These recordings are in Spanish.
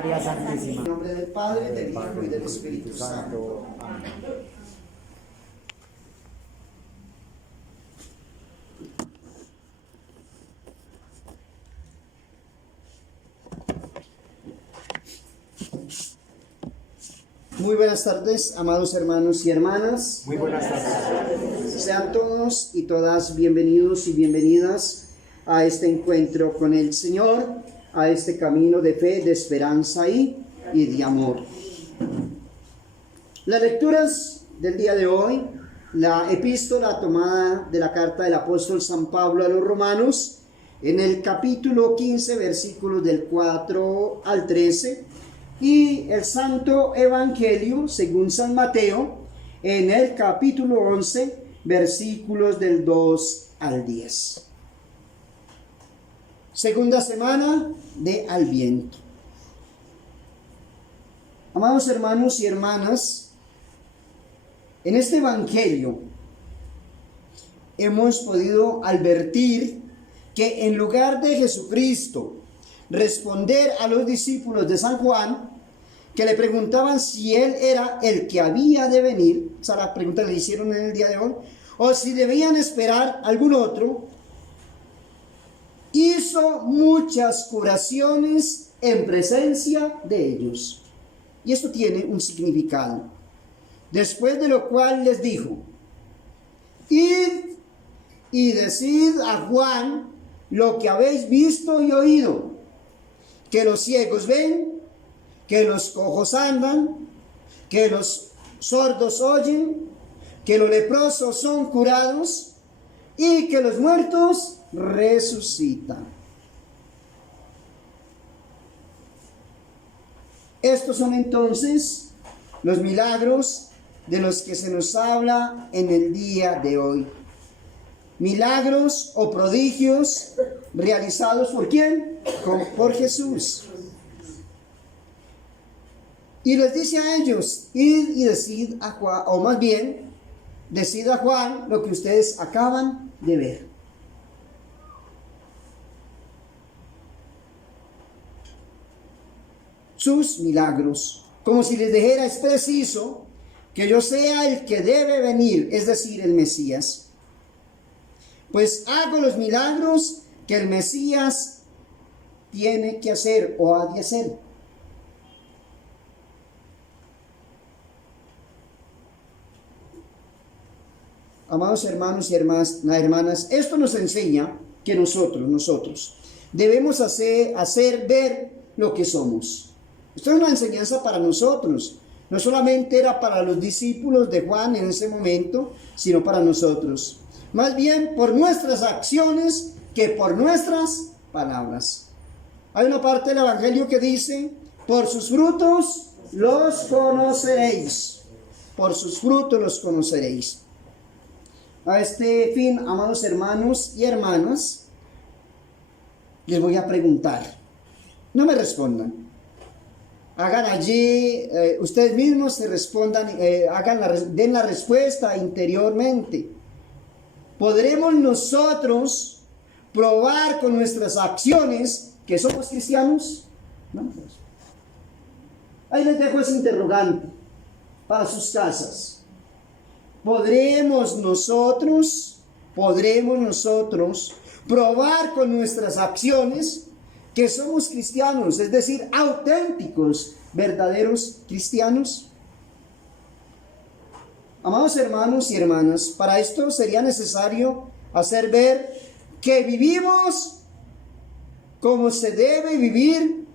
María Santísima. En nombre del Padre, del Hijo y del Espíritu Santo. Amén. Muy buenas tardes, amados hermanos y hermanas. Muy buenas tardes. Sean todos y todas bienvenidos y bienvenidas a este encuentro con el Señor, a este camino de fe, de esperanza y de amor. Las lecturas del día de hoy, la epístola tomada de la carta del apóstol San Pablo a los Romanos, en el capítulo 15, versículos del 4 al 13, y el Santo Evangelio según San Mateo, en el capítulo 11, versículos del 2 al 10. Segunda semana de Adviento. Amados hermanos y hermanas, en este Evangelio hemos podido advertir que en lugar de Jesucristo responder a los discípulos de San Juan, que le preguntaban si él era el que había de venir, esa la pregunta le hicieron en el día de hoy, o si debían esperar algún otro, hizo muchas curaciones en presencia de ellos. Y esto tiene un significado. Después de lo cual les dijo: id y decid a Juan lo que habéis visto y oído, que los ciegos ven, que los cojos andan, que los sordos oyen, que los leprosos son curados y que los muertos resucitan. Estos son entonces los milagros de los que se nos habla en el día de hoy. Milagros o prodigios realizados ¿por quién? Por Jesús. Y les dice a ellos: id y decid a Juan, o más bien, decid a Juan lo que ustedes acaban de ver. Sus milagros, como si les dijera: es preciso que yo sea el que debe venir, es decir, el Mesías. Pues hago los milagros que el Mesías tiene que hacer o ha de hacer. Amados hermanos y hermanas, esto nos enseña que nosotros debemos hacer ver lo que somos. Esto es una enseñanza para nosotros. No solamente era para los discípulos de Juan en ese momento, sino para nosotros. Más bien por nuestras acciones que por nuestras palabras. Hay una parte del Evangelio que dice: por sus frutos los conoceréis. Por sus frutos los conoceréis. A este fin, amados hermanos y hermanas, les voy a preguntar. No me respondan. Hagan allí, ustedes mismos se respondan, den la respuesta interiormente. ¿Podremos nosotros probar con nuestras acciones que somos cristianos? No. Ahí les dejo ese interrogante para sus casas. ¿Podremos nosotros probar con nuestras acciones que somos cristianos, es decir, auténticos, verdaderos cristianos? Amados hermanos y hermanas, para esto sería necesario hacer ver que vivimos como se debe vivir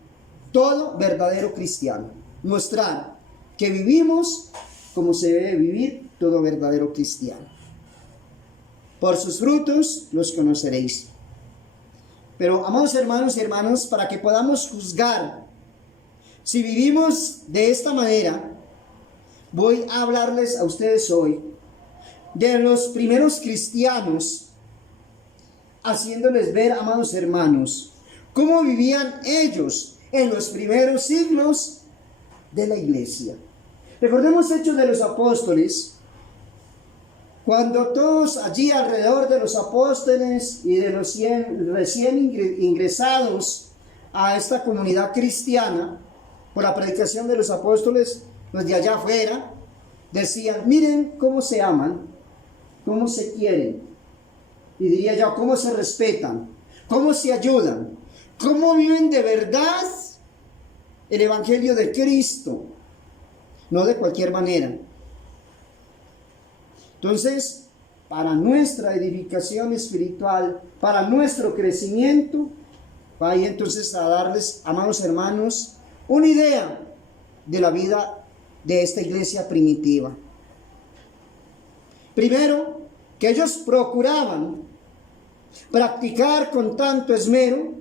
todo verdadero cristiano. Mostrar que vivimos como se debe vivir todo verdadero cristiano. Por sus frutos los conoceréis. Pero, amados hermanos y hermanas, para que podamos juzgar si vivimos de esta manera, voy a hablarles a ustedes hoy de los primeros cristianos, haciéndoles ver, amados hermanos, cómo vivían ellos en los primeros siglos de la iglesia. Recordemos Hechos de los Apóstoles, cuando todos allí alrededor de los apóstoles y de los recién ingresados a esta comunidad cristiana, por la predicación de los apóstoles, los de allá afuera, decían, miren cómo se aman, cómo se quieren, y diría yo, cómo se respetan, cómo se ayudan, cómo viven de verdad el Evangelio de Cristo, no de cualquier manera. Entonces, para nuestra edificación espiritual, para nuestro crecimiento, vaya entonces a darles, amados hermanos, una idea de la vida de esta iglesia primitiva. Primero, que ellos procuraban practicar con tanto esmero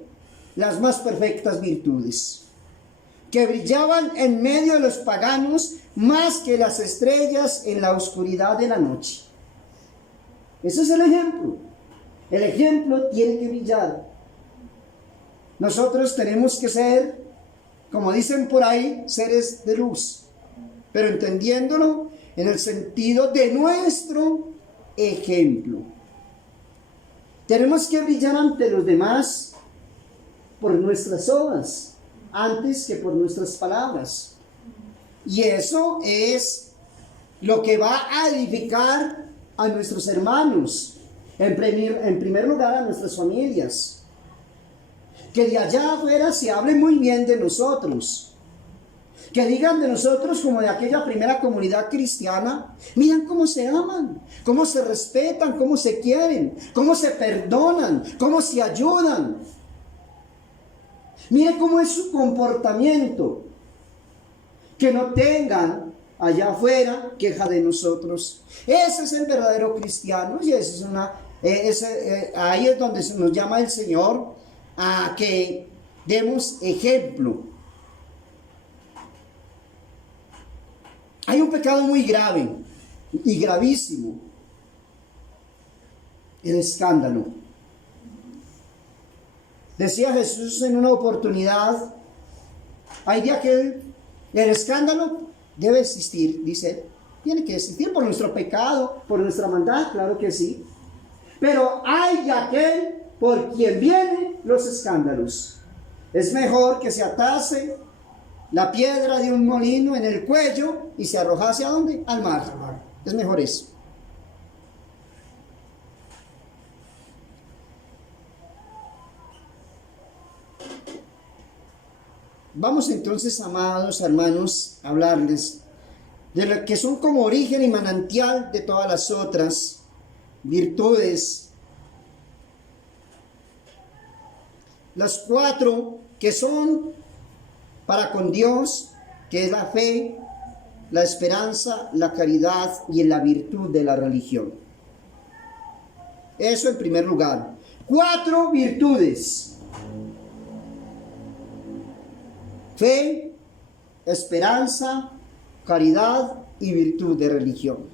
las más perfectas virtudes, que brillaban en medio de los paganos más que las estrellas en la oscuridad de la noche. Ese es el ejemplo. El ejemplo tiene que brillar. Nosotros tenemos que ser, como dicen por ahí, seres de luz, pero entendiéndolo en el sentido de nuestro ejemplo. Tenemos que brillar ante los demás por nuestras obras, antes que por nuestras palabras. Y eso es lo que va a edificar a nuestros hermanos, en primer lugar a nuestras familias. Que de allá afuera se hable muy bien de nosotros. Que digan de nosotros como de aquella primera comunidad cristiana, miren cómo se aman, cómo se respetan, cómo se quieren, cómo se perdonan, cómo se ayudan. Miren cómo es su comportamiento. Que no tengan allá afuera queja de nosotros. Ese es el verdadero cristiano y ahí es donde se nos llama el Señor a que demos ejemplo. Hay un pecado muy grave y gravísimo: el escándalo. Decía Jesús en una oportunidad, hay día que el escándalo debe existir, dice él. Tiene que existir por nuestro pecado, por nuestra maldad, claro que sí. Pero hay de aquel por quien vienen los escándalos. Es mejor que se atase la piedra de un molino en el cuello y se arrojase ¿a dónde? Al mar. Es mejor eso. Vamos entonces, amados hermanos, a hablarles de lo que son como origen y manantial de todas las otras virtudes. Las 4 que son para con Dios, que es la fe, la esperanza, la caridad y la virtud de la religión. Eso en primer lugar. 4 virtudes: fe, esperanza, caridad y virtud de religión.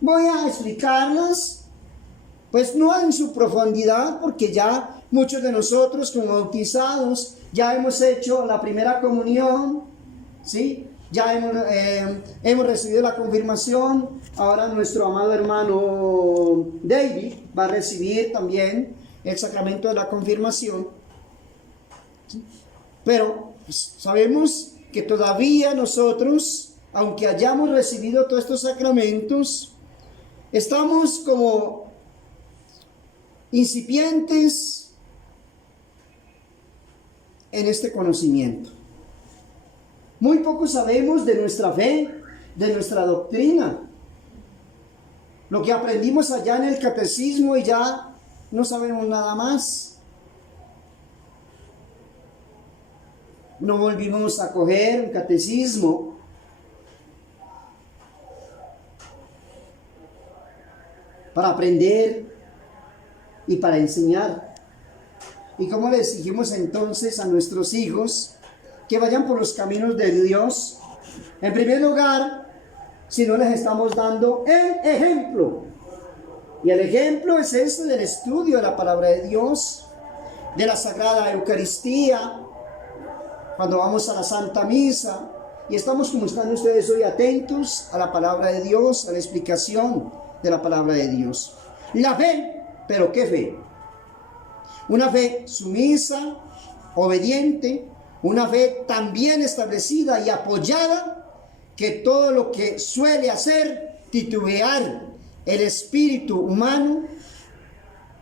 Voy a explicarlas, pues no en su profundidad, porque ya muchos de nosotros como bautizados ya hemos hecho la primera comunión, ¿sí? Ya hemos recibido la confirmación. Ahora nuestro amado hermano David va a recibir también el sacramento de la confirmación, ¿sí? Pero pues, sabemos que todavía nosotros, aunque hayamos recibido todos estos sacramentos, estamos como incipientes en este conocimiento. Muy poco sabemos de nuestra fe, de nuestra doctrina. Lo que aprendimos allá en el catecismo y ya no sabemos nada más. No volvimos a coger un catecismo. Para aprender y para enseñar. ¿Y cómo le exigimos entonces a nuestros hijos que vayan por los caminos de Dios? En primer lugar, si no les estamos dando el ejemplo. Y el ejemplo es este del estudio de la palabra de Dios, de la Sagrada Eucaristía, cuando vamos a la Santa Misa, y estamos, como están ustedes hoy, atentos a la palabra de Dios, a la explicación de la palabra de Dios. La fe, ¿pero qué fe? Una fe sumisa, obediente, Una fe tan bien establecida y apoyada que todo lo que suele hacer titubear el espíritu humano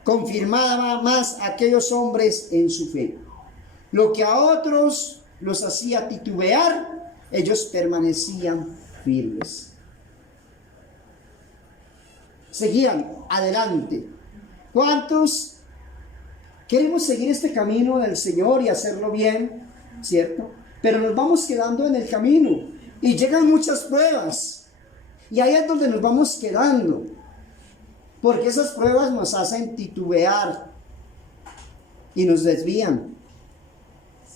confirmaba más a aquellos hombres en su fe. Lo que a otros los hacía titubear, ellos permanecían firmes. Seguían adelante. ¿Cuántos queremos seguir este camino del Señor y hacerlo bien? ¿Cierto? Pero nos vamos quedando en el camino y llegan muchas pruebas y ahí es donde nos vamos quedando, porque esas pruebas nos hacen titubear y nos desvían.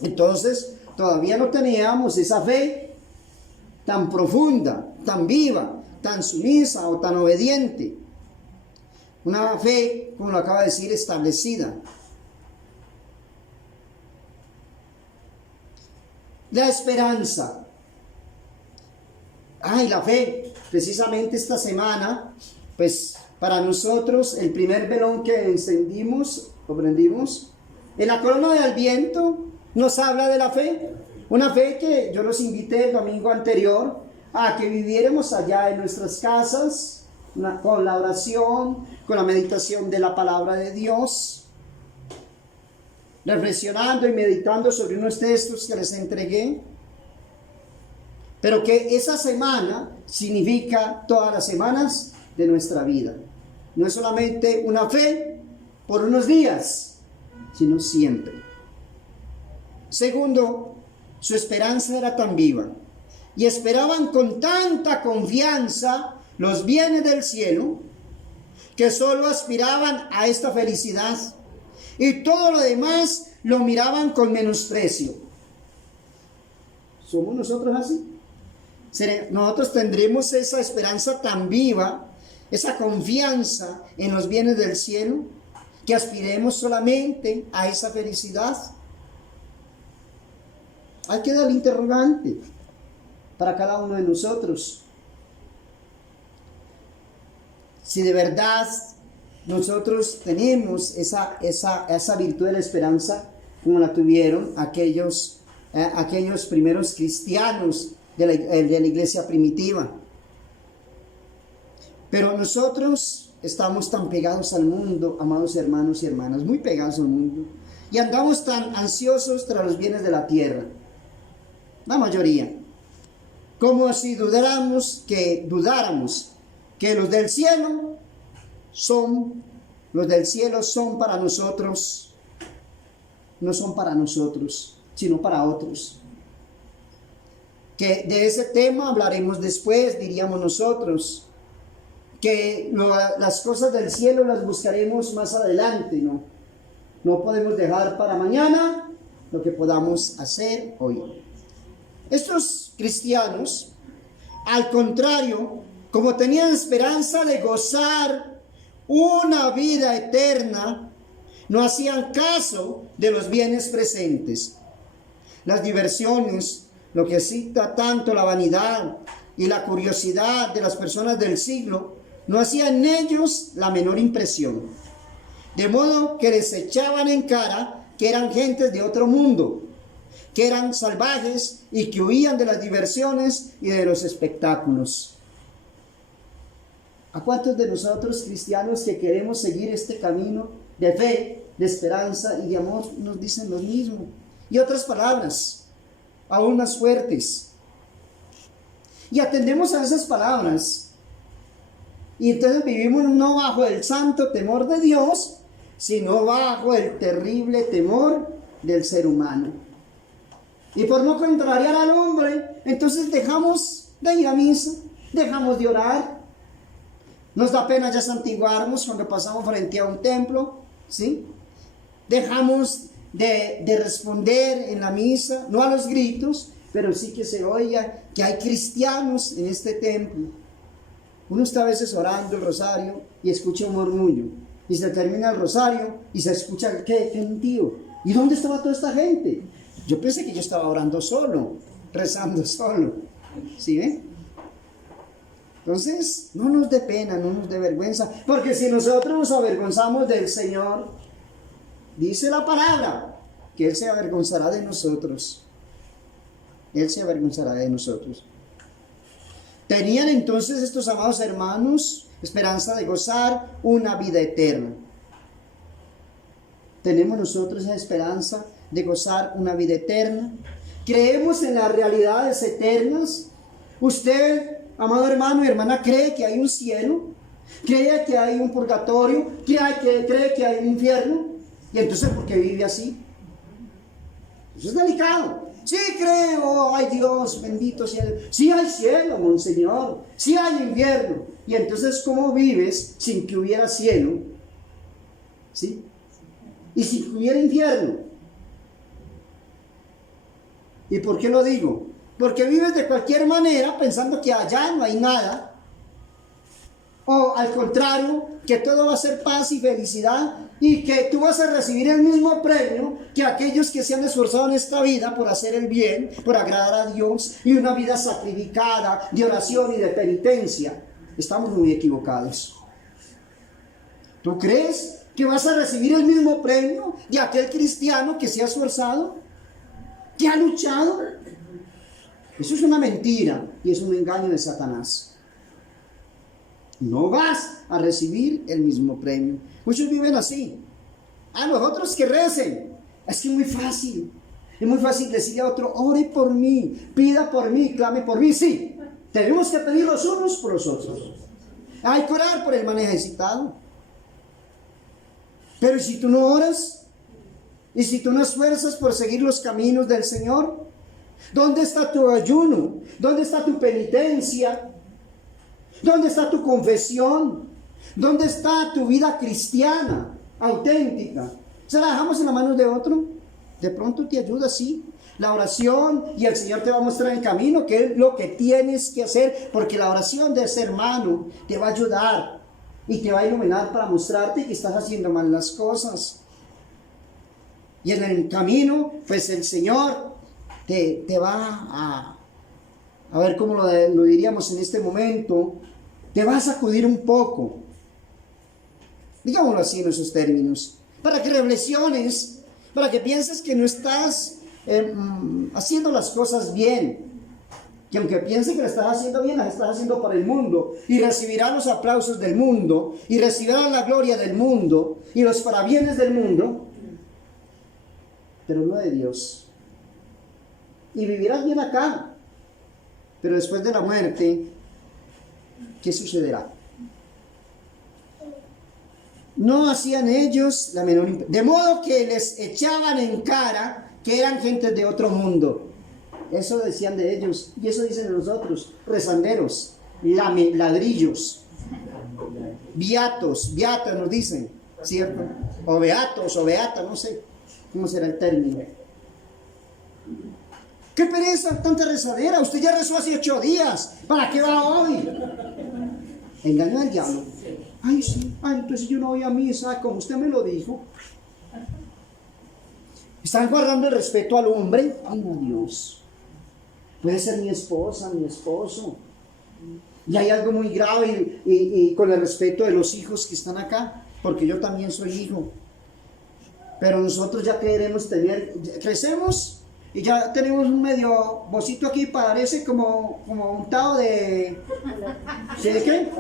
Entonces todavía no teníamos esa fe tan profunda, tan viva, tan sumisa o tan obediente. Una fe, como lo acaba de decir, establecida. La esperanza. Ay, la fe. Precisamente esta semana, pues para nosotros el primer velón que encendimos o prendimos en la corona de Adviento nos habla de la fe. Una fe que yo los invité el domingo anterior a que viviéramos allá en nuestras casas con la oración, con la meditación de la palabra de Dios, reflexionando y meditando sobre unos textos que les entregué, pero que esa semana significa todas las semanas de nuestra vida. No es solamente una fe por unos días, sino siempre. Segundo, su esperanza era tan viva y esperaban con tanta confianza los bienes del cielo que solo aspiraban a esta felicidad y todo lo demás lo miraban con menosprecio. ¿Somos nosotros así? Nosotros tendremos esa esperanza tan viva, esa confianza en los bienes del cielo, que aspiremos solamente a esa felicidad. Hay que dar el interrogante para cada uno de nosotros. Si de verdad nosotros tenemos esa virtud de la esperanza, como la tuvieron aquellos primeros cristianos de la iglesia primitiva. Pero nosotros estamos tan pegados al mundo, amados hermanos y hermanas, muy pegados al mundo, y andamos tan ansiosos tras los bienes de la tierra, la mayoría, como si dudáramos que los del cielo son para nosotros, no son para nosotros, sino para otros. Que de ese tema hablaremos después, diríamos nosotros, que las cosas del cielo las buscaremos más adelante, ¿no? No podemos dejar para mañana lo que podamos hacer hoy. Estos cristianos, al contrario, como tenían esperanza de gozar una vida eterna, no hacían caso de los bienes presentes. Las diversiones, lo que excita tanto la vanidad y la curiosidad de las personas del siglo, no hacían en ellos la menor impresión. De modo que les echaban en cara que eran gentes de otro mundo, que eran salvajes y que huían de las diversiones y de los espectáculos. ¿A cuántos de nosotros cristianos que queremos seguir este camino de fe, de esperanza y de amor nos dicen lo mismo? Y otras palabras, aún más fuertes. Y atendemos a esas palabras. Y entonces vivimos no bajo el santo temor de Dios, sino bajo el terrible temor del ser humano. Y por no contrariar al hombre, entonces dejamos de ir a misa, dejamos de orar. Nos da pena ya santiguarnos cuando pasamos frente a un templo, ¿sí? Dejamos de responder en la misa, no a los gritos, pero sí que se oiga que hay cristianos en este templo. Uno está a veces orando el rosario y escucha un murmullo, y se termina el rosario y se escucha, ¿qué gentío? ¿Y dónde estaba toda esta gente? Yo pensé que yo estaba orando solo, rezando solo, ¿sí ven? Entonces, no nos dé pena, no nos dé vergüenza, porque si nosotros nos avergonzamos del Señor, dice la palabra, que Él se avergonzará de nosotros. Él se avergonzará de nosotros. Tenían entonces estos amados hermanos esperanza de gozar una vida eterna. ¿Tenemos nosotros esa esperanza de gozar una vida eterna? ¿Creemos en las realidades eternas? ¿Usted, amado hermano y hermana, cree que hay un cielo? ¿Cree que hay un purgatorio? ¿Cree que hay un infierno? ¿Y entonces por qué vive así? Eso es delicado. Sí creo, ay Dios, bendito sea. Sí hay cielo, monseñor. Sí hay infierno. Y entonces, ¿cómo vives sin que hubiera cielo? ¿Sí? Y sin que hubiera infierno. ¿Y por qué lo digo? Porque vives de cualquier manera pensando que allá no hay nada. O al contrario, que todo va a ser paz y felicidad y que tú vas a recibir el mismo premio que aquellos que se han esforzado en esta vida por hacer el bien, por agradar a Dios y una vida sacrificada de oración y de penitencia. Estamos muy equivocados. ¿Tú crees que vas a recibir el mismo premio de aquel cristiano que se ha esforzado, que ha luchado? Eso es una mentira y es un engaño de Satanás. No vas a recibir el mismo premio. Muchos viven así. A los otros que recen. Es que es muy fácil. Es muy fácil decirle a otro, ore por mí, pida por mí, clame por mí. Sí, tenemos que pedir los unos por los otros. Hay que orar por el más necesitado. Pero ¿y si tú no oras? ¿Y si tú no esfuerzas por seguir los caminos del Señor? ¿Dónde está tu ayuno? ¿Dónde está tu penitencia? ¿Dónde está tu confesión? ¿Dónde está tu vida cristiana, auténtica? ¿Se la dejamos en las manos de otro? De pronto te ayuda, sí. La oración, y el Señor te va a mostrar el camino, qué es lo que tienes que hacer, porque la oración de ese hermano te va a ayudar y te va a iluminar para mostrarte que estás haciendo mal las cosas. Y en el camino, pues el Señor te va a ver cómo lo diríamos en este momento, te va a sacudir un poco, digámoslo así en esos términos, para que reflexiones, para que pienses que no estás haciendo las cosas bien, que aunque pienses que las estás haciendo bien, las estás haciendo para el mundo, y recibirás los aplausos del mundo, y recibirás la gloria del mundo, y los parabienes del mundo, pero no de Dios. Y vivirás bien acá, pero después de la muerte, ¿qué sucederá? No hacían ellos la menor de modo que les echaban en cara que eran gentes de otro mundo. Eso decían de ellos, y eso dicen de nosotros, rezanderos, ladrillos, beatos nos dicen, ¿cierto? O beatos, o beata, no sé cómo será el término. ¡Qué pereza, tanta rezadera! Usted ya rezó hace 8 días. ¿Para qué va hoy? Engañó al diablo. Ay, sí. Ay, entonces yo no voy a misa, como usted me lo dijo. ¿Están guardando el respeto al hombre? Ay, no, Dios. Puede ser mi esposa, mi esposo. Y hay algo muy grave y con el respeto de los hijos que están acá, porque yo también soy hijo. Pero nosotros ya queremos tener, crecemos y ya tenemos un medio bocito aquí, parece como untado de qué?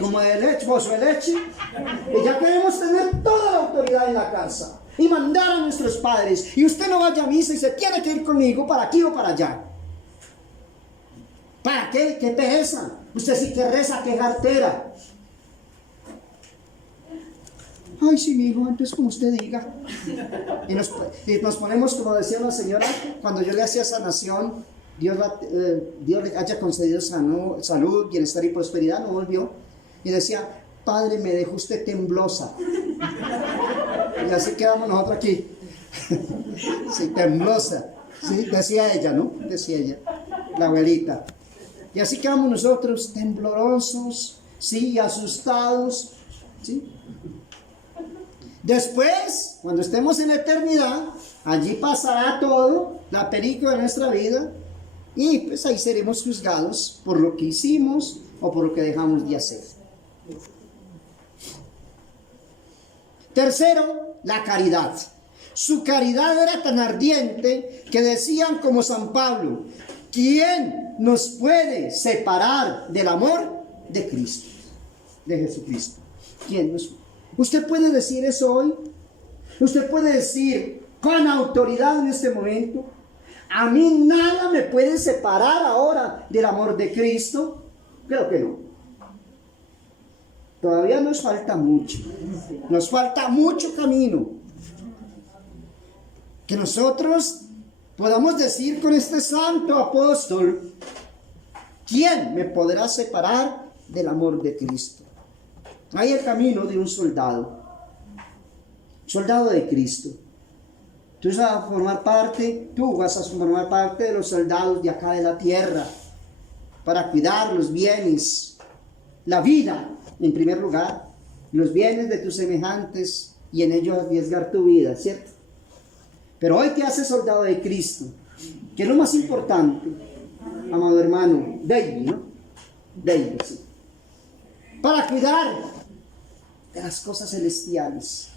Como de leche, bozo de leche. Y ya queremos tener toda la autoridad en la casa y mandar a nuestros padres. Y usted no vaya a misa y se tiene que ir conmigo para aquí o para allá. ¿Para qué? ¿Qué pereza? Usted sí que reza, qué jartera. Ay, sí, mi hijo, entonces como usted diga. Y nos ponemos, como decía una señora, cuando yo le hacía sanación, Dios le haya concedido salud, bienestar y prosperidad, no volvió. Y decía, Padre, me dejó usted temblosa. Y así quedamos nosotros aquí. Sí, temblosa. Sí, decía ella, ¿no? Decía ella, la abuelita. Y así quedamos nosotros, temblorosos, sí, asustados, ¿sí? Después, cuando estemos en la eternidad, allí pasará todo, la película de nuestra vida, y pues ahí seremos juzgados por lo que hicimos o por lo que dejamos de hacer. Tercero, la caridad. Su caridad era tan ardiente que decían como San Pablo: ¿quién nos puede separar del amor de Cristo, de Jesucristo? ¿Quién nos? ¿Usted puede decir eso hoy? ¿Usted puede decir con autoridad en este momento: a mí nada me puede separar ahora del amor de Cristo? Creo que no. Todavía nos falta mucho. Nos falta mucho camino. Que nosotros podamos decir con este santo apóstol: ¿quién me podrá separar del amor de Cristo? Hay el camino de un soldado de Cristo. Tú vas a formar parte de los soldados de acá de la tierra, para cuidar los bienes, la vida en primer lugar, los bienes de tus semejantes, y en ellos arriesgar tu vida, ¿cierto? Pero hoy te haces soldado de Cristo, que es lo más importante, amado hermano David, ¿no? David, sí. Para cuidar de las cosas celestiales,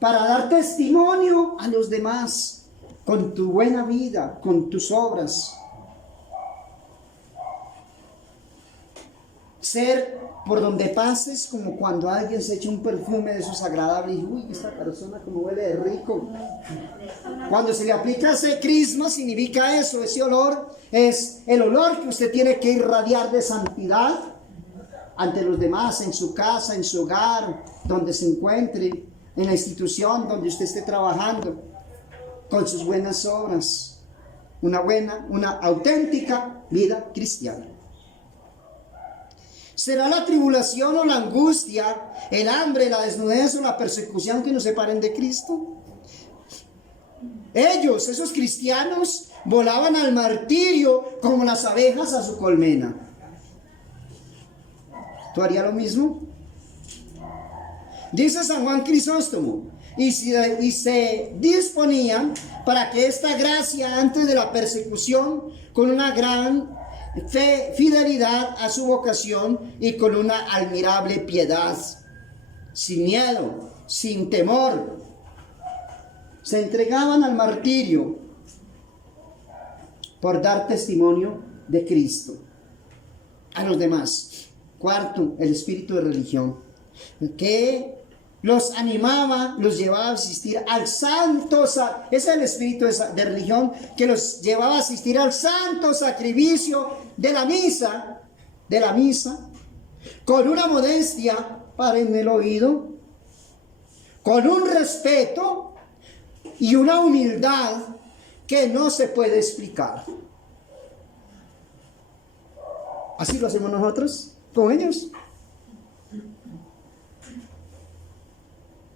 para dar testimonio a los demás con tu buena vida, con tus obras. Ser por donde pases como cuando alguien se echa un perfume de esos agradables y uy, esta persona como huele de rico. Cuando se le aplica ese crisma, significa eso, ese olor es el olor que usted tiene que irradiar de santidad ante los demás, en su casa, en su hogar, donde se encuentre, en la institución donde usted esté trabajando, con sus buenas obras, una auténtica vida cristiana. ¿Será la tribulación o la angustia, el hambre, la desnudez o la persecución que nos separen de Cristo? Ellos, esos cristianos, volaban al martirio como las abejas a su colmena. ¿Tú harías lo mismo? Dice San Juan Crisóstomo: y se disponían para que esta gracia antes de la persecución, con una gran fe, fidelidad a su vocación y con una admirable piedad, sin miedo, sin temor, se entregaban al martirio por dar testimonio de Cristo a los demás. Cuarto, el espíritu de religión, que los animaba, los llevaba a asistir al santo, ese es el espíritu de religión, que los llevaba a asistir al santo sacrificio de la misa, con una modestia para en el oído, con un respeto y una humildad que no se puede explicar. Así lo hacemos nosotros con ellos.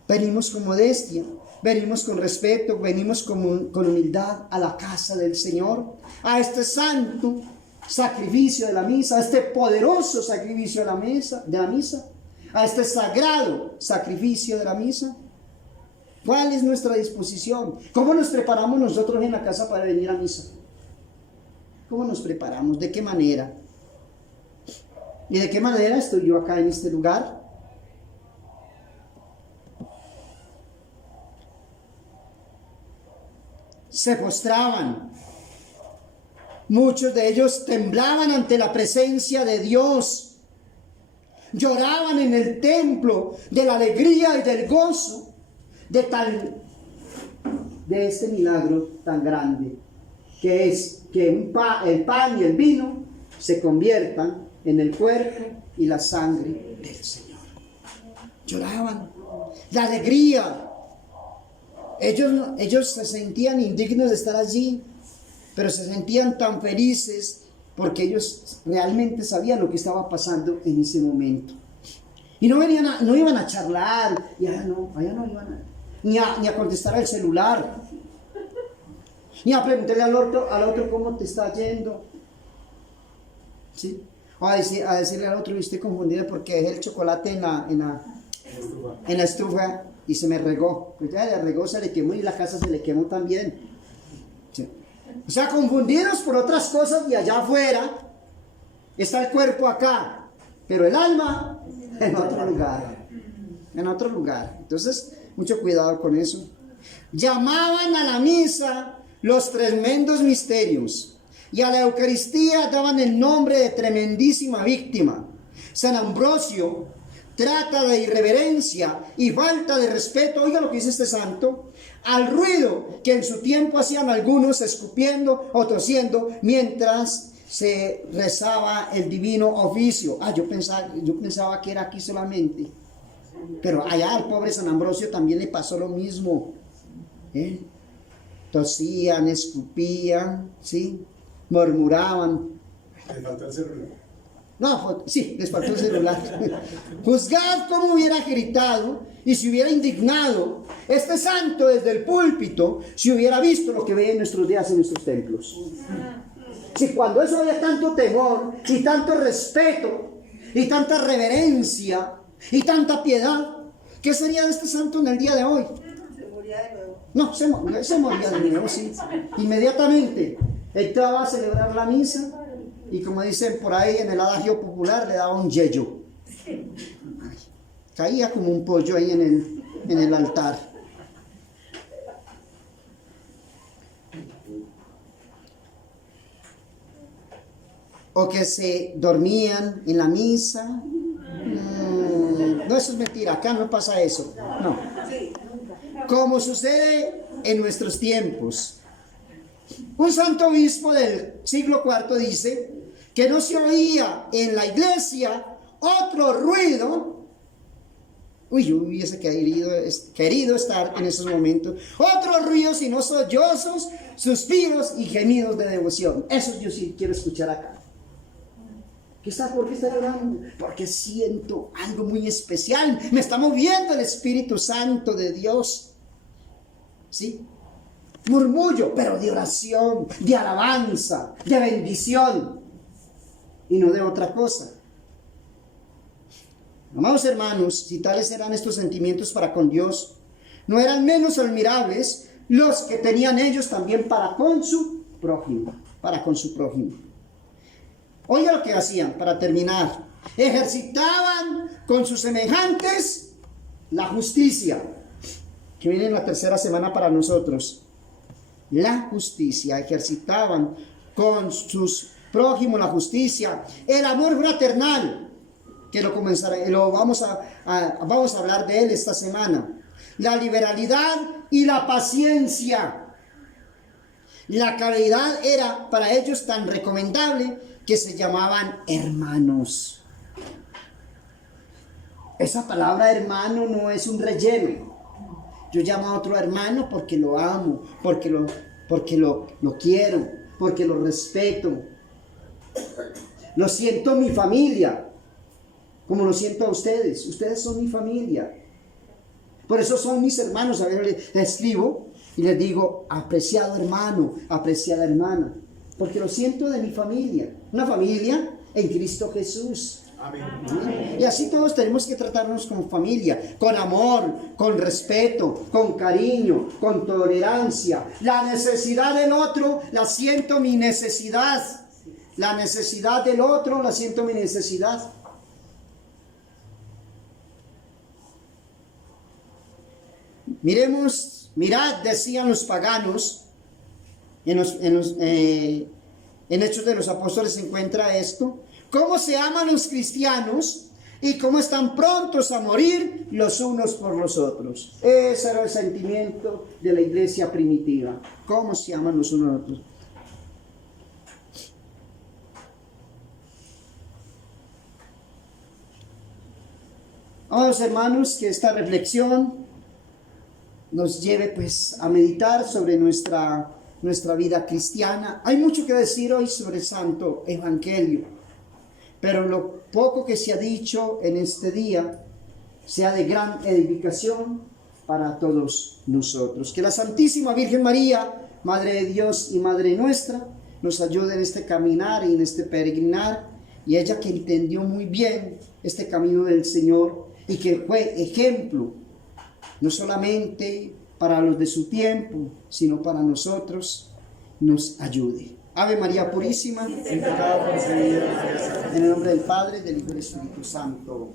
Venimos con modestia, venimos con respeto, venimos con humildad a la casa del Señor, a este santo sacrificio de la misa, a este poderoso sacrificio de la misa, a este sagrado sacrificio de la misa. ¿Cuál es nuestra disposición? ¿Cómo nos preparamos nosotros en la casa para venir a misa? ¿Cómo nos preparamos? ¿De qué manera? ¿Y de qué manera estoy yo acá en este lugar? Se postraban. Muchos de ellos temblaban ante la presencia de Dios. Lloraban en el templo de la alegría y del gozo de este milagro tan grande, que es que el pan y el vino se conviertan en el cuerpo y la sangre del Señor. Lloraban. La alegría. Ellos se sentían indignos de estar allí, pero se sentían tan felices porque ellos realmente sabían lo que estaba pasando en ese momento. Y no iban a charlar, y allá no iban ni a contestar al celular, ni a preguntarle al otro cómo te está yendo, ¿sí? O a decirle al otro: estoy confundida porque dejé el chocolate en la estufa y se me regó. Pues ya le regó, se le quemó, y la casa se le quemó también. ¿Sí? O sea, confundidos por otras cosas, y allá afuera está el cuerpo acá, pero el alma en otro lugar. Entonces, mucho cuidado con eso. llamaban a la misa los tremendos misterios y a la Eucaristía daban el nombre de tremendísima víctima. San Ambrosio trata de irreverencia y falta de respeto, oiga lo que dice este santo, al ruido que en su tiempo hacían algunos escupiendo o tosiendo mientras se rezaba el divino oficio. Yo pensaba que era aquí solamente, pero allá al pobre San Ambrosio también le pasó lo mismo. Tosían, escupían, ¿sí? Murmuraban. Le faltó el celular. No, sí, les faltó el celular. Juzgad cómo hubiera gritado y se hubiera indignado este santo desde el púlpito si hubiera visto lo que ve en nuestros días en nuestros templos. Si cuando eso había tanto temor y tanto respeto y tanta reverencia y tanta piedad, ¿qué sería de este santo en el día de hoy? Se moría de nuevo. No, se moría de nuevo, sí. Inmediatamente entraba a celebrar la misa y, como dicen por ahí en el adagio popular, le daba un yello. Caía como un pollo ahí en el altar. O que se dormían en la misa. No, eso es mentira, acá no pasa eso. No. Como sucede en nuestros tiempos. Un santo obispo del siglo IV dice que no se oía en la iglesia otro ruido. Yo hubiese querido estar en esos momentos. Otro ruido sino sollozos, suspiros y gemidos de devoción. Eso yo sí quiero escuchar acá. ¿Por qué está llorando? Porque siento algo muy especial. Me está moviendo el Espíritu Santo de Dios. ¿Sí? Murmullo, pero de oración, de alabanza, de bendición. Y no de otra cosa. Amados hermanos, si tales eran estos sentimientos para con Dios, no eran menos admirables los que tenían ellos también para con su prójimo. Oiga lo que hacían para terminar. Ejercitaban con sus semejantes la justicia, que viene en la tercera semana para nosotros. La justicia, ejercitaban con sus prójimos la justicia, el amor fraternal, que vamos a hablar de él esta semana, la liberalidad y la paciencia. La caridad era para ellos tan recomendable que se llamaban hermanos. Esa palabra hermano no es un relleno. Yo llamo a otro hermano porque lo amo, porque lo quiero, porque lo respeto. Lo siento mi familia, como lo siento a ustedes. Ustedes son mi familia. Por eso son mis hermanos. A veces les escribo y les digo, apreciado hermano, apreciada hermana, porque lo siento de mi familia. Una familia en Cristo Jesús. Amén. Y así todos tenemos que tratarnos como familia, con amor, con respeto, con cariño, con tolerancia. La necesidad del otro, la siento mi necesidad. La necesidad del otro, la siento mi necesidad. Mirad, decían los paganos, en Hechos de los Apóstoles se encuentra esto, cómo se aman los cristianos y cómo están prontos a morir los unos por los otros. Ese era el sentimiento de la iglesia primitiva, cómo se aman los unos a los otros. Amados hermanos, que esta reflexión nos lleve pues a meditar sobre nuestra vida cristiana. Hay mucho que decir hoy sobre el Santo Evangelio, pero lo poco que se ha dicho en este día sea de gran edificación para todos nosotros. Que la Santísima Virgen María, Madre de Dios y Madre nuestra, nos ayude en este caminar y en este peregrinar, y ella que entendió muy bien este camino del Señor y que fue ejemplo no solamente para los de su tiempo, sino para nosotros, nos ayude. Ave María Purísima, sin pecado concebida, en el nombre del Padre, del Hijo y del Espíritu Santo.